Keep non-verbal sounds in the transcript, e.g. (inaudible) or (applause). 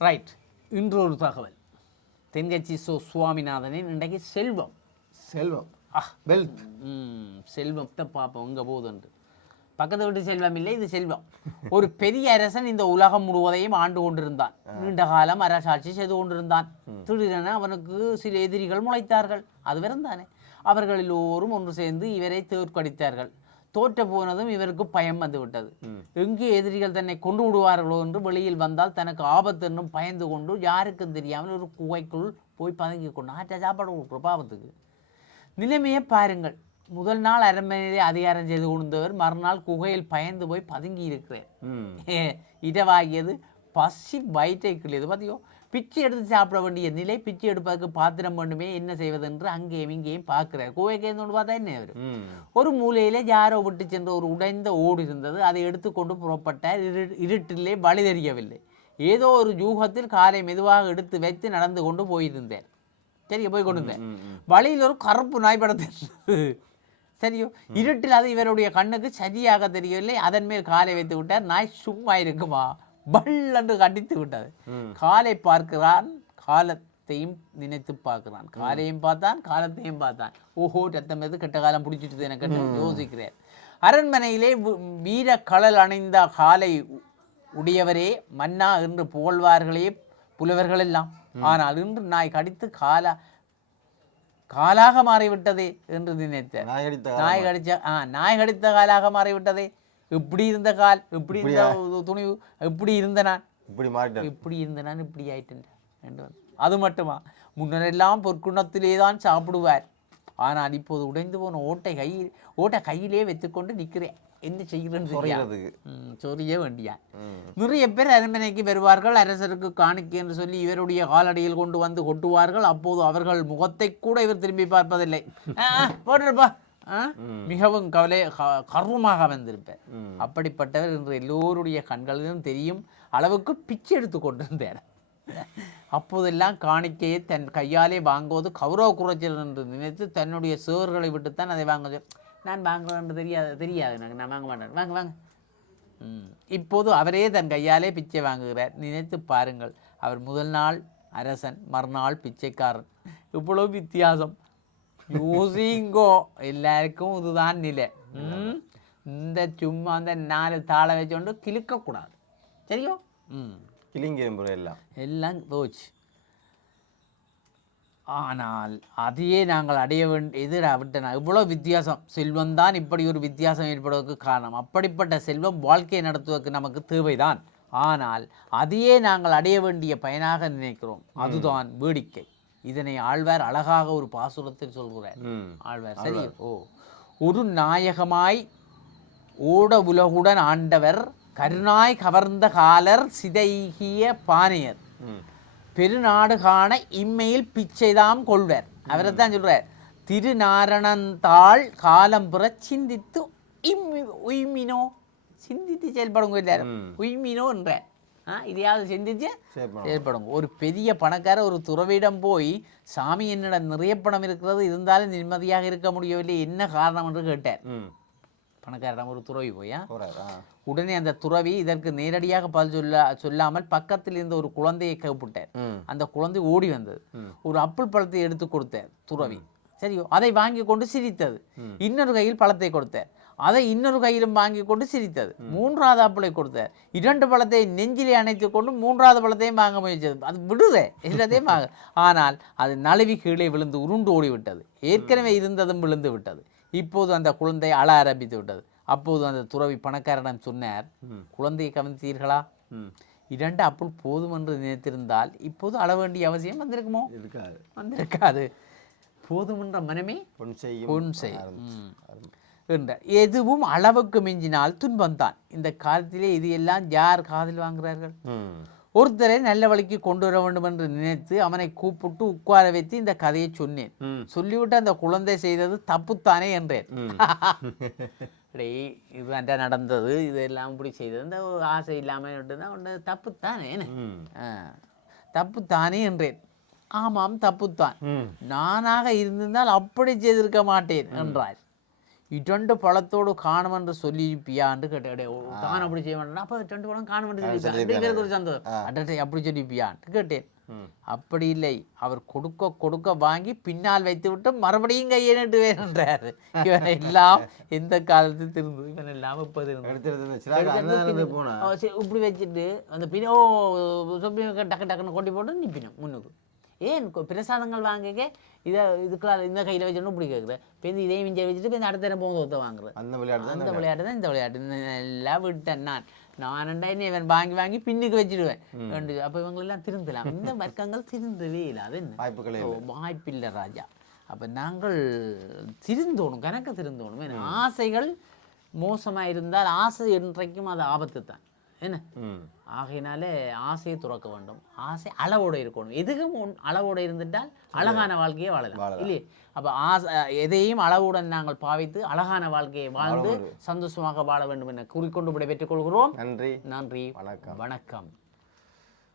Right. இன்று ஒரு தகவல். தென்கட்சி சோ சுவாமிநாதனின் இன்றைக்கு செல்வம். செல்வம். வெல்த். செல்வத்தை பார்ப்போம். எங்கே போகுதுன்று பக்கத்து வீட்டு செல்வம் இல்லை இது செல்வம். ஒரு பெரிய அரசன் இந்த உலகம் முழுவதையும் ஆண்டு கொண்டிருந்தான். நீண்ட காலம் அரசாட்சி செய்து கொண்டிருந்தான். திடீரென அவனுக்கு சில எதிரிகள் முளைத்தார்கள். அது தானே. அவர்கள் எல்லோரும் ஒன்று சேர்ந்து இவரை தோற்கடித்தார்கள் தோற்ற போனதும் இவருக்கு பயம் வந்து விட்டது. எங்கே எதிரிகள் தன்னை கொண்டு விடுவார்களோ என்று வெளியில் வந்தால் தனக்கு ஆபத்து என்றும் பயந்து கொண்டு யாருக்கும் தெரியாமல் ஒரு குகைக்குள் போய் பதுங்கி கொண்டு ஆற்ற சாப்பாடு கொடுக்குற பாவத்துக்கு நிலைமையை பாருங்கள். முதல் நாள் அரண்மனையிலே அதிகாரம் செய்து கொண்டவர் மறுநாள் குகையில் பயந்து போய் பதுங்கி இருக்கிறார் ம் (laughs) இடவாகியது பசி வயிற்றை கிள்ளியது பார்த்தியோ பிச்சை எடுத்து சாப்பிட வேண்டிய நிலை பிச்சை எடுப்பதற்கு பாத்திரம் வேண்டுமே என்ன செய்வதென்று அங்கேயும் இங்கேயும் பார்க்கிறார். குகைக்கு கொண்டு பார்த்தா என்ன அவர் ஒரு மூலையிலே யாரோ விட்டு சென்ற ஒரு உடைந்த ஓடு இருந்தது. அதை எடுத்துக்கொண்டு புறப்பட்டார். இரு இருட்டிலே வழி தெரியவில்லை. ஏதோ ஒரு யூகத்தில் காலை மெதுவாக எடுத்து வைத்து நடந்து கொண்டு போயிருந்தேன் சரியா? போய் கொண்டு இருந்தேன். வழியில் ஒரு கருப்பு நாய் படத்தில் சரியோ? இருட்டில் அது இவருடைய கண்ணுக்கு சரியாக தெரியவில்லை. அதன் மேல் காலை வைத்து விட்டார். நாய் சும்மா இருக்குமா? பல்லென்று கடித்து விட்டது. காலை பார்க்கிறான் காலத்தையும் நினைத்து பார்க்கிறான். காலையும் பார்த்தான் காலத்தையும் பார்த்தான். ஓஹோ ரத்தம் எது கெட்ட காலம் பிடிச்சிட்டு எனக்கு யோசிக்கிறேன். அரண்மனையிலே வீர கடல் அணைந்த காலை உடையவரே மன்னா என்று புகழ்வார்களே புலவர்கள் எல்லாம் ஆனால் இன்று நாய் கடித்து காலா காலாக மாறிவிட்டதே என்று நினைத்தார் நாய் கடிச்ச ஆ நாய் கடித்த காலாக மாறிவிட்டதே இப்படி இருந்த கால் இப்படி இருந்த துணிவு இப்படி இருந்த நான். இப்படி மாறிட்டார் இப்படி இருந்த நான் இப்படி ஆயிட்டேன். அது மட்டுமா? முன்னரெல்லாம் பொற்குணத்திலே தான் சாப்பிடுவார். ஆனால் இப்போது உடைந்து போன ஓட்டை கையில் ஓட்டை கையிலே வைத்துக்கொண்டு நிற்கிறேன் என்ன செய்கிறேன்னு சொல்றதுக்கு சொரிய வேண்டியா? நிறைய பேர் அரண்மனைக்கு வருவார்கள். அரசருக்கு காணிக்கை என்று சொல்லி இவருடைய காலடியில் கொண்டு வந்து கொட்டுவார்கள். அப்போது அவர்கள் முகத்தை கூட இவர் திரும்பி பார்ப்பதில்லை. போட்டுருப்பா? மிகவும் கவலை க- கர்வமாக வந்திருப்பார் ம். அப்படிப்பட்டவர் இன்று எல்லோருடைய கண்களிலும் தெரியும் அளவுக்கு பிச்சை எடுத்து கொண்டிருந்தார். அப்போதெல்லாம் காணிக்கையை தன் கையாலே வாங்குவது கௌரவ குறைச்சல் என்று நினைத்து தன்னுடைய சேவர்களை விட்டுத்தான் அதை வாங்க நான் வாங்குவேன் தெரியாது தெரியாது எனக்கு நான் வாங்க மாட்டேன். வாங்க வாங்க. இப்போது அவரே தன் கையாலே பிச்சை வாங்குகிறார். நினைத்து பாருங்கள் அவர் முதல் நாள் அரசன் மறுநாள் பிச்சைக்காரன். இவ்வளவு வித்தியாசம். யோசிங்கோ எல்லாருக்கும் இதுதான் நிலை ம். இந்த சும்மா அந்த நாலு தாளை வச்சுக்கொண்டு கிழுக்கக்கூடாது சரியோ ம் கிளிங்க எல்லாம் எல்லாம் போச்சு ஆனால் அதையே நாங்கள் அடைய வேண்டிய எதிர விட்டன இவ்வளோ வித்தியாசம் செல்வம் தான் இப்படி ஒரு வித்தியாசம் ஏற்படுவதற்கு காரணம் அப்படிப்பட்ட செல்வம் வாழ்க்கையை நடத்துவதற்கு நமக்கு தேவைதான் ஆனால் அதையே நாங்கள் அடைய வேண்டிய பயனாக நினைக்கிறோம் அதுதான் வேடிக்கை இதனை ஆழ்வார் அழகாக ஒரு பாசுரத்தில் சொல்கிறார். ஆழ்வார் சரி ஓ. ஒரு நாயகமாய் ஓட உலகுடன் ஆண்டவர் கருணாய் கவர்ந்த காலர் சிதைகிய பானையர். பெருநாடு காண இம்மையில் பிச்சைதாம் கொள்வர். அவரை தான் சொல்றார். திருநாரணந்தாள் காலம் புற சிந்தித்து இம்மி உய்மினோ. சிந்தித்து செயல்படுங்க எல்லாரும். உய்மினோ என்ற ஆ இதையாவது பண்ணலாம். செயல்படுங்க ஒரு பெரிய பணக்கார ஒரு துறவியிடம் போய் சாமி என்னிடம் நிறைய பணம் இருக்கிறது இருந்தாலும் நிம்மதியாக இருக்க முடியவில்லை என்ன காரணம்? என்று கேட்டார். ம். பணக்காரிடம் ஒரு துறவி போயா உடனே அந்த துறவி இதற்கு நேரடியாக பதில் சொல்ல சொல்லாமல் பக்கத்தில் இருந்த ஒரு குழந்தையை கூப்பிட்டார். அந்த குழந்தை ஓடி வந்தது. ஒரு அப்பிள் பழத்தை எடுத்து கொடுத்தார் துறவி. சரியோ அதை வாங்கி கொண்டு சிரித்தது. இன்னொரு கையில் பழத்தை கொடுத்தார். அதை இன்னொரு கையிலும் வாங்கி கொண்டு சிரித்தது மூன்றாவது ஆப்பிளை கொடுத்தார். இரண்டு பழத்தை நெஞ்சிலே அணைத்து கொண்டு மூன்றாவது பழத்தையும் வாங்க முயற்சித்தது அது விடுதே எல்லாத்தையும் வாங்க. ஆனால் அது நழுவி கீழே விழுந்து உருண்டு ஓடிவிட்டது. ஏற்கனவே இருந்ததும் விழுந்து விட்டது. இப்போது அந்த குழந்தை அழ ஆரம்பித்து விட்டது. அப்போது அந்த துறவி பணக்காரனிடம் சொன்னார். குழந்தையை கவனித்தீர்களா? இரண்டு அப்புள் போதும் என்று நினைத்திருந்தால் இப்போது அள வேண்டிய அவசியம் வந்திருக்குமோ? இருக்காது. வந்திருக்காது. போதுமென்ற மனமே பொன் செய்யும் பொன் செய் ஆரம்பிச்சு. ம். என்ற எதுவும் அளவுக்கு மிஞ்சினால் துன்பம்தான். இந்த காலத்திலே இது எல்லாம் யார் காதில் வாங்குகிறார்கள்? ஒருத்தரை நல்ல வழிக்கு கொண்டு வர வேண்டும் என்று நினைத்து அவனை கூப்பிட்டு உட்கார வைத்து இந்த கதையை சொன்னேன். சொல்லிவிட்டு அந்த குழந்தை செய்தது தப்புத்தானே என்றேன். (laughs) இது அண்டா நடந்தது இதெல்லாம் இப்படி செய்தது. இந்த ஆசை இல்லாமல் தப்புத்தானே தப்புத்தானே என்றேன். ஆமாம் தப்புத்தான். நானாக இருந்திருந்தால் அப்படி செய்திருக்க மாட்டேன் என்றார் இரண்டு பழத்தோடு காணும் என்று சொல்லியிருப்பியான்னு கேட்டேன் தான் அப்படி மாட்டேன் அப்போ ரெண்டு பழம் காணும் என்று சொல்லியிருப்பியா இவருக்கு ஒரு சந்தோஷம் அடடே அப்படி சொல்லியிருப்பியான்னு கேட்டேன். அப்படி இல்லை. அவர் கொடுக்க கொடுக்க வாங்கி பின்னால் வைத்து விட்டு மறுபடியும் கையை நட்டு வேணுன்றாரு இவன் எல்லாம் எந்த காலத்து திருந்து இவன் எல்லாம் இப்போ போனா? இப்படி வச்சுட்டு அந்த பின்ன ஓ டக்கு டக்குன்னு கொட்டி போட்டு நிற்பினோம் முன்னுக்கு. ஏன் பிரசாதங்கள் வாங்கிக்க? இதை இதுக்குள்ள இந்த கையில் வச்சுன்னு இப்படி கேட்குது இப்போ இந்த இதையும் மிஞ்ச வச்சுட்டு இப்போ இந்த அடுத்த நேரம் போகுது ஒருத்த வாங்குறது. அந்த விளையாட்டு அந்த விளையாட்டு. தான் இந்த விளையாட்டு. எல்லாம் விட்டேன் நான். நான் ரெண்டாயிரம் இவன் வாங்கி வாங்கி பின்னுக்கு வச்சிடுவேன். அப்போ இவங்களெல்லாம் திருந்தலாம். இந்த வர்க்கங்கள் திருந்தவே இல்லை. அது என்ன? வாய்ப்பில்லை ராஜா. அப்போ நாங்கள் திருந்தோணும் கணக்க திருந்தோணும். ஆசைகள் மோசமாக இருந்தால் ஆசை என்றைக்கும் அது ஆபத்து தான் என்ன? ஆகையினாலே ஆசையை துறக்க வேண்டும். ஆசை அளவோடு இருக்கணும். எதுக்கும் அளவோடு இருந்துட்டால் அழகான வாழ்க்கையை வாழலாம். இல்லையே? அப்போ ஆசை எதையும் அளவுடன் நாங்கள் பாவித்து அழகான வாழ்க்கையை வாழ்ந்து சந்தோஷமாக வாழ வேண்டும் என கூறிக்கொண்டு விடைபெற்றுக் கொள்கிறோம். நன்றி. நன்றி. வணக்கம். வணக்கம்.